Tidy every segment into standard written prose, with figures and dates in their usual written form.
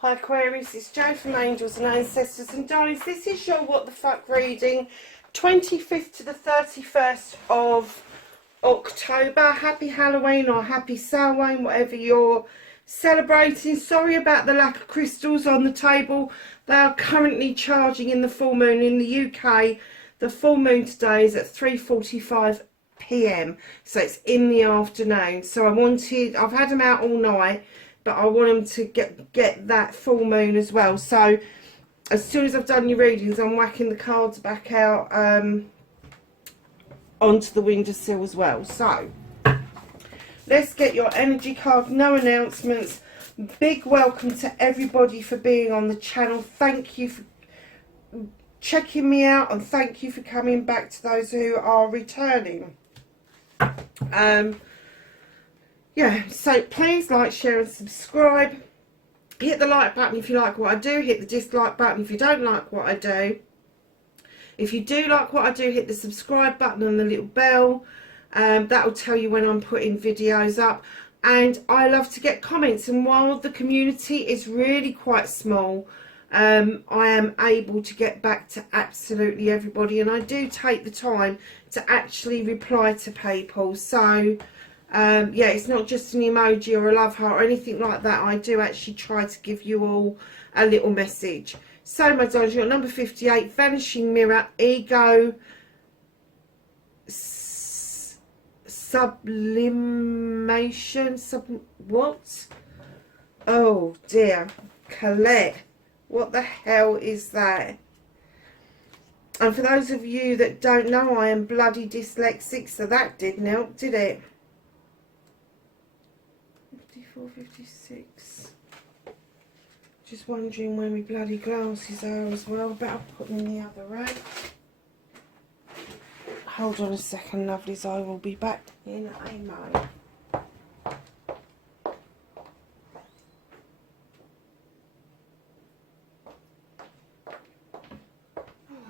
Hi Aquarius, it's Jo from Angels and Ancestors, and darlings, this is your What the Fuck reading, 25th to the 31st of October. Happy Halloween or happy Samhain, whatever you're celebrating. Sorry about the lack of crystals on the table. They are currently charging in the full moon in the UK. The full moon today is at 3:45 p.m, so it's in the afternoon. So I've had them out all night, but I want them to get that full moon as well. So as soon as I've done your readings, I'm whacking the cards back out onto the windowsill as well. So let's get your energy card. No announcements. Big welcome to everybody for being on the channel. Thank you for checking me out, and thank you for coming back to those who are returning. Yeah, so please like, share and subscribe. Hit the like button if you like what I do. Hit the dislike button if you don't like what I do. If you do like what I do, hit the subscribe button and the little bell. That will tell you when I'm putting videos up. And I love to get comments. And while the community is really quite small, I am able to get back to absolutely everybody. And I do take the time to actually reply to people. So yeah, it's not just an emoji or a love heart or anything like that. I do actually try to give you all a little message. So my darlings, you're number 58, Vanishing Mirror, Ego Sublimation, what? Oh dear, Colette, what the hell is that? And for those of you that don't know, I am bloody dyslexic, so that didn't help, did it? 54, 56. Just wondering where my bloody glasses are as well. Better put them in the other room. Hold on a second, lovelies. I will be back in a moment. Oh,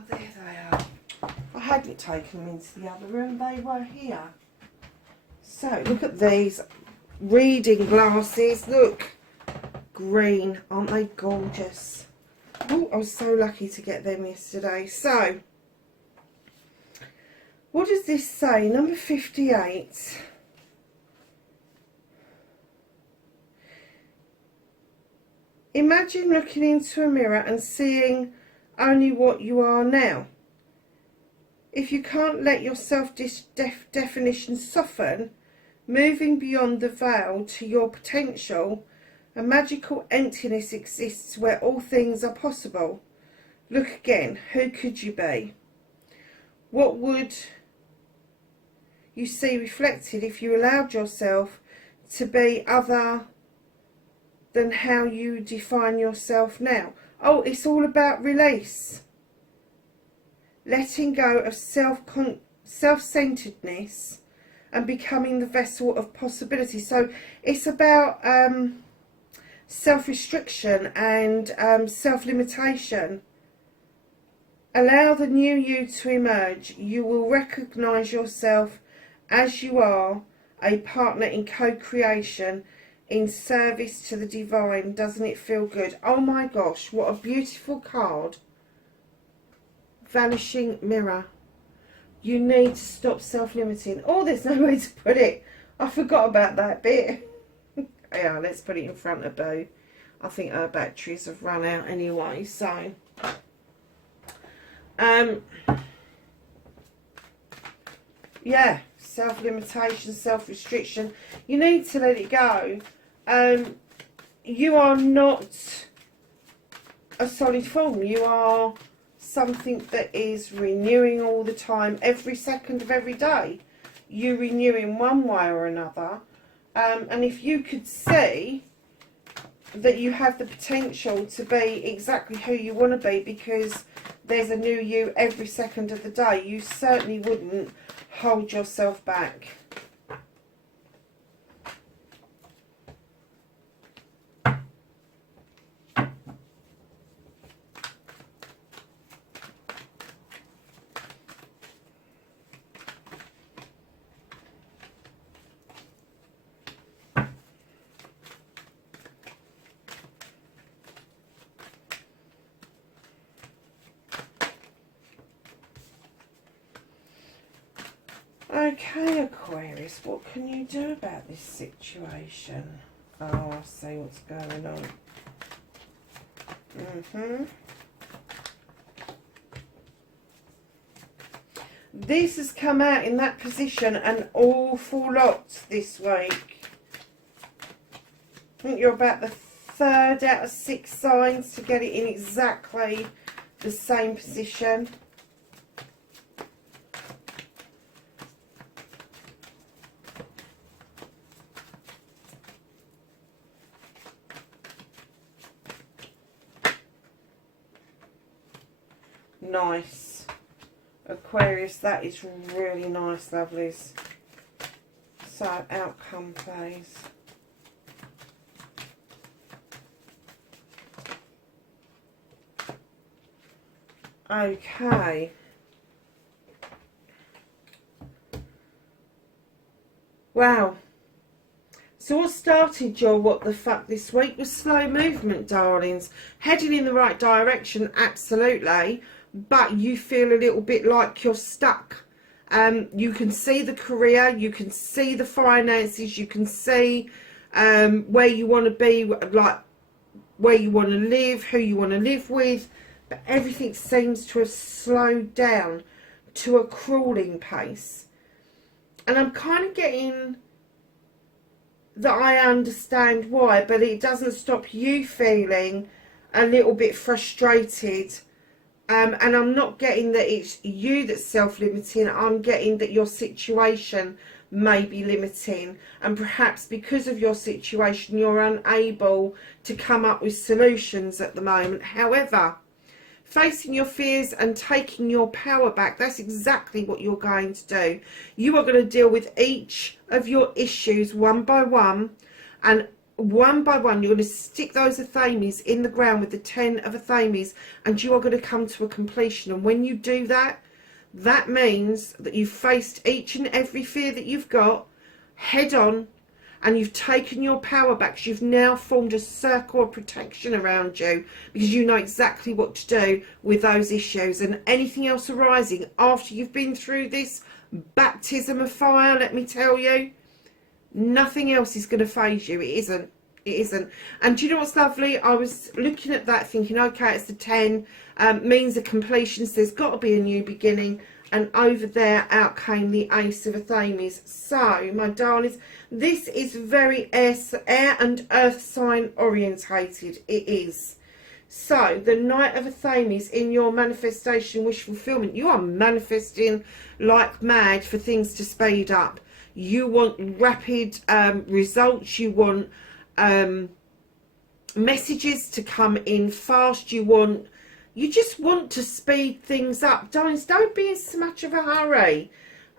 there they are. I hadn't taken them into the other room. They were here. So, look at these reading glasses. Look. Green. Aren't they gorgeous? Oh, I was so lucky to get them yesterday. So, what does this say? Number 58. Imagine looking into a mirror and seeing only what you are now. If you can't let your self-definition soften, moving beyond the veil to your potential, a magical emptiness exists where all things are possible. Look again. Who could you be? What would you see reflected if you allowed yourself to be other than how you define yourself now? Oh, it's all about release. Letting go of self-centeredness and becoming the vessel of possibility. So it's about self-restriction and self-limitation. Allow the new you to emerge. You will recognise yourself as you are, a partner in co-creation, in service to the divine. Doesn't it feel good? Oh my gosh, what a beautiful card. Vanishing Mirror. You need to stop self-limiting. Oh, there's no way to put it. I forgot about that bit. Yeah, let's put it in front of Boo. I think her batteries have run out anyway, so yeah, self-limitation, self-restriction. You need to let it go. You are not a solid form. You are something that is renewing all the time, every second of every day. You renew in one way or another. And if you could see that you have the potential to be exactly who you want to be, because there's a new you every second of the day, you certainly wouldn't hold yourself back. Okay, Aquarius, what can you do about this situation? Oh, I see what's going on. This has come out in that position an awful lot this week. I think you're about the 3rd out of 6 signs to get it in exactly the same position. Nice. Aquarius, that is really nice, lovelies. So, outcome, please. Okay. Wow. So what started your what the fuck this week was slow movement, darlings. Heading in the right direction, absolutely. But you feel a little bit like you're stuck. You can see the career, you can see the finances, you can see where you want to be, like where you want to live, who you want to live with. But everything seems to have slowed down to a crawling pace. And I'm kind of getting that I understand why, but it doesn't stop you feeling a little bit frustrated. And I'm not getting that it's you that's self-limiting. I'm getting that your situation may be limiting. And perhaps because of your situation, you're unable to come up with solutions at the moment. However, facing your fears and taking your power back, that's exactly what you're going to do. You are going to deal with each of your issues one by one, and one by one you're going to stick those athames in the ground with the 10 of athames, and you are going to come to a completion. And when you do that, that means that you've faced each and every fear that you've got head on, and you've taken your power back, because you've now formed a circle of protection around you, because you know exactly what to do with those issues. And anything else arising after you've been through this baptism of fire, let me tell you, nothing else is going to faze you. It isn't. It isn't. And do you know what's lovely? I was looking at that thinking, okay, it's the 10, means of completion, so there's got to be a new beginning. And over there, out came the Ace of Athames. So, my darlings, this is very air and earth sign orientated. It is. So, the Knight of Athames in your manifestation wish fulfillment, you are manifesting like mad for things to speed up. You want rapid results. You want messages to come in fast. You just want to speed things up. Darlings, don't be in so much of a hurry.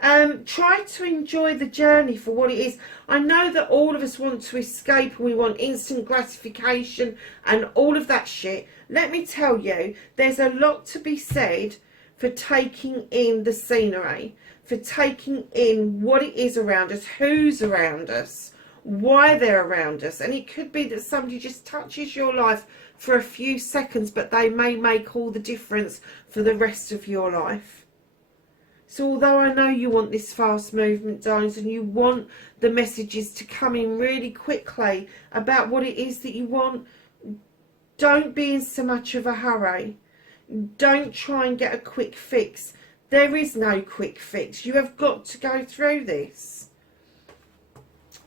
Try to enjoy the journey for what it is. I know that all of us want to escape and we want instant gratification and all of that shit. Let me tell you, there's a lot to be said for taking in the scenery, for taking in what it is around us, who's around us, why they're around us. And it could be that somebody just touches your life for a few seconds, but they may make all the difference for the rest of your life. So although I know you want this fast movement, darlings, and you want the messages to come in really quickly about what it is that you want, don't be in so much of a hurry. Don't try and get a quick fix. There is no quick fix. You have got to go through this.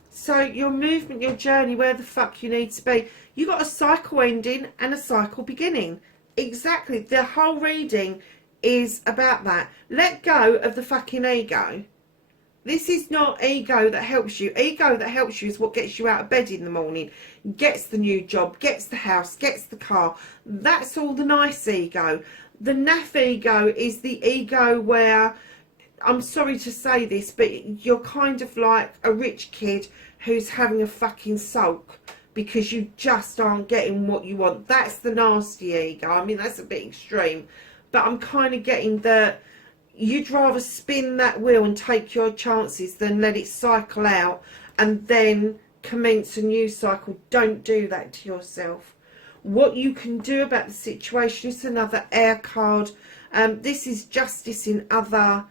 So your movement, your journey, where the fuck you need to be. You got a cycle ending and a cycle beginning. Exactly. The whole reading is about that. Let go of the fucking ego. This is not ego that helps you. Ego that helps you is what gets you out of bed in the morning, gets the new job, gets the house, gets the car. That's all the nice ego. The naff ego is the ego where, I'm sorry to say this, but you're kind of like a rich kid who's having a fucking sulk because you just aren't getting what you want. That's the nasty ego. I mean, that's a bit extreme, but I'm kind of getting that you'd rather spin that wheel and take your chances than let it cycle out and then commence a new cycle. Don't do that to yourself. What you can do about the situation is another air card. This is justice in other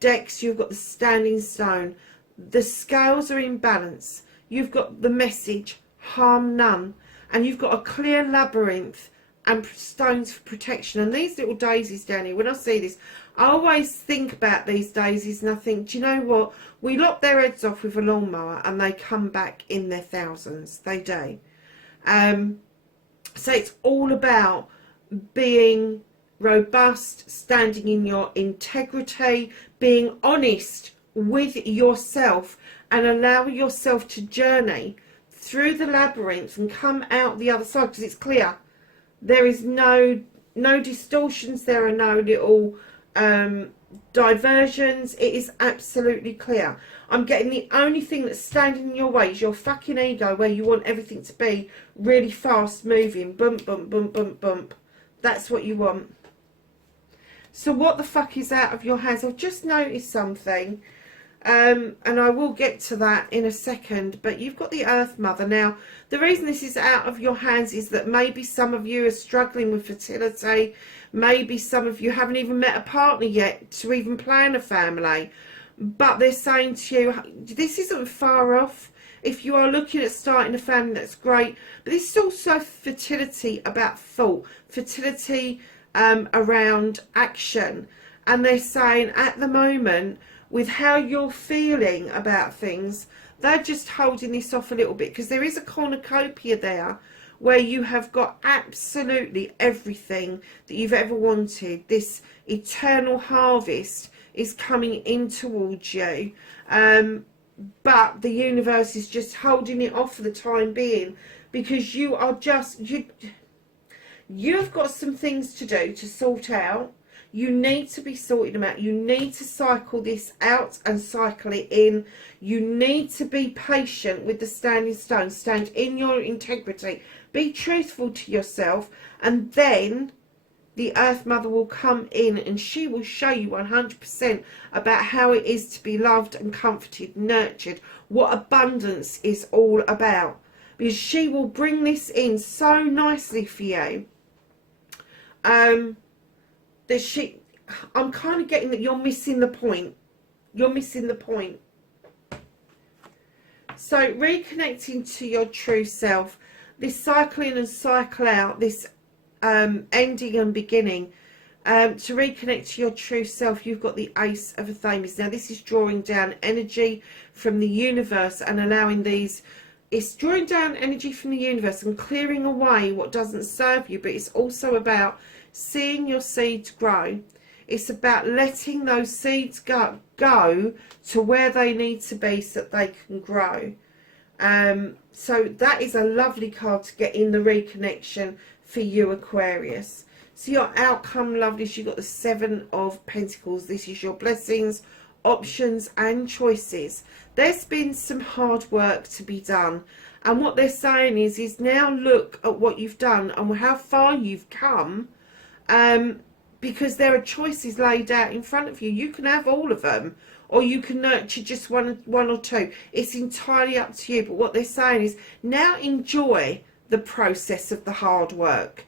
decks, you've got the standing stone. The scales are in balance. You've got the message, harm none. And you've got a clear labyrinth and stones for protection. And these little daisies down here, when I see this, I always think about these daisies and I think, do you know what? We lop their heads off with a lawnmower and they come back in their thousands. They do. So it's all about being robust, standing in your integrity, being honest with yourself, and allow yourself to journey through the labyrinth and come out the other side, because it's clear. There is no distortions, there are no little diversions. It is absolutely clear. I'm getting the only thing that's standing in your way is your fucking ego, where you want everything to be really fast moving, bump, bump, bump, bump, bump. That's what you want. So what the fuck is out of your hands? I've just noticed something, and I will get to that in a second, but you've got the Earth Mother. Now, the reason this is out of your hands is that maybe some of you are struggling with fertility. Maybe some of you haven't even met a partner yet to even plan a family. But they're saying to you, this isn't far off. If you are looking at starting a family, that's great. But this is also fertility about thought. Fertility around action. And they're saying at the moment, with how you're feeling about things, they're just holding this off a little bit, because there is a cornucopia there where you have got absolutely everything that you've ever wanted. This eternal harvest is coming in towards you, but the universe is just holding it off for the time being, because you are just you've got some things to do to sort out. You need to be sorting them out. You need to cycle this out and cycle it in. You need to be patient with the standing stone. Stand in your integrity. Be truthful to yourself. And then the Earth Mother will come in and she will show you 100% about how it is to be loved and comforted, nurtured. What abundance is all about. Because she will bring this in so nicely for you. I'm kind of getting that you're missing the point. You're missing the point. So reconnecting to your true self, this cycle in and cycle out, this ending and beginning, to reconnect to your true self, you've got the Ace of Athame. Now this is drawing down energy from the universe and allowing these, it's drawing down energy from the universe and clearing away what doesn't serve you, but it's also about seeing your seeds grow. It's about letting those seeds go to where they need to be so that they can grow. So that is a lovely card to get in the reconnection for you, Aquarius. So your outcome, lovely, you've got the Seven of Pentacles. This is your blessings, options and choices. There's been some hard work to be done. And what they're saying is now look at what you've done and how far you've come. Because there are choices laid out in front of you. You can have all of them, or you can nurture just one or two. It's entirely up to you. But what they're saying is now enjoy the process of the hard work,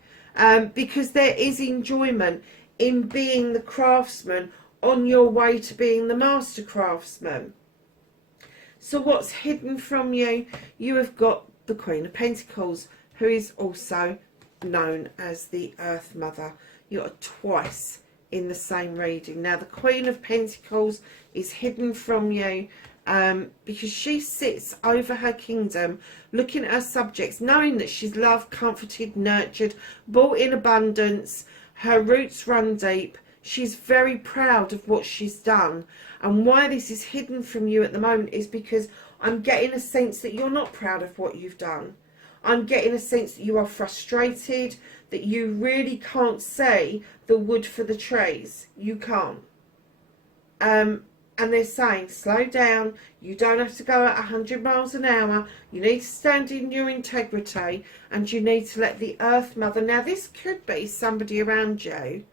because there is enjoyment in being the craftsman on your way to being the master craftsman. So what's hidden from you? You have got the Queen of Pentacles, who is also known as the Earth Mother. You're twice in the same reading. Now the Queen of Pentacles is hidden from you because she sits over her kingdom looking at her subjects, knowing that she's loved, comforted, nurtured, brought in abundance. Her roots run deep. She's very proud of what she's done. And why this is hidden from you at the moment is because I'm getting a sense that you're not proud of what you've done. I'm getting a sense that you are frustrated, that you really can't see the wood for the trees. You can't. And they're saying, slow down. You don't have to go at 100 miles an hour. You need to stand in your integrity, and you need to let the Earth Mother. Now, this could be somebody around you,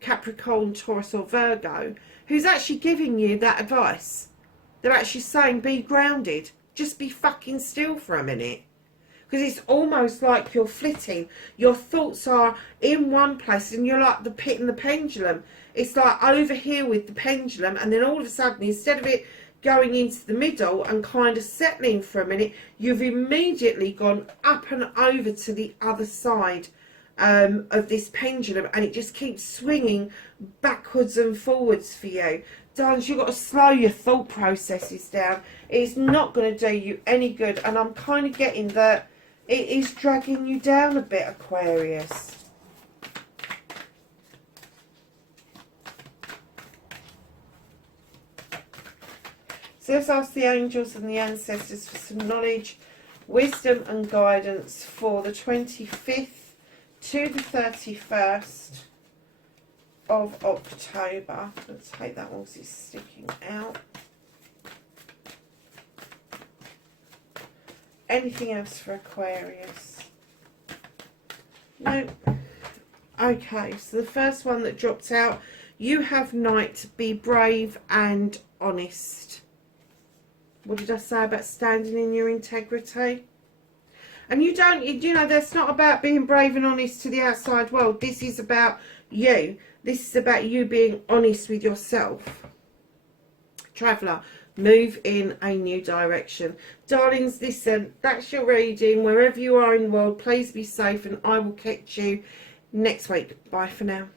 Capricorn, Taurus or Virgo, who's actually giving you that advice. They're actually saying, be grounded. Just be fucking still for a minute. because it's almost like you're flitting. Your thoughts are in one place and you're like the pit and the pendulum. It's like over here with the pendulum, and then all of a sudden, instead of it going into the middle and kind of settling for a minute, you've immediately gone up and over to the other side of this pendulum, and it just keeps swinging backwards and forwards for you. Darlings, you've got to slow your thought processes down. It's not going to do you any good, and I'm kind of getting that it is dragging you down a bit, Aquarius. So let's ask the angels and the ancestors for some knowledge, wisdom and guidance for the 25th to the 31st of October. Let's take that one because it's sticking out. Anything else for Aquarius? No. Okay, so the first one that dropped out, you have Knight, be brave and honest. What did I say about standing in your integrity? And you don't, you know, that's not about being brave and honest to the outside world. This is about you. This is about you being honest with yourself. Traveller, move in a new direction. Darlings, listen, that's your reading. Wherever you are in the world, please be safe, and I will catch you next week. Bye for now.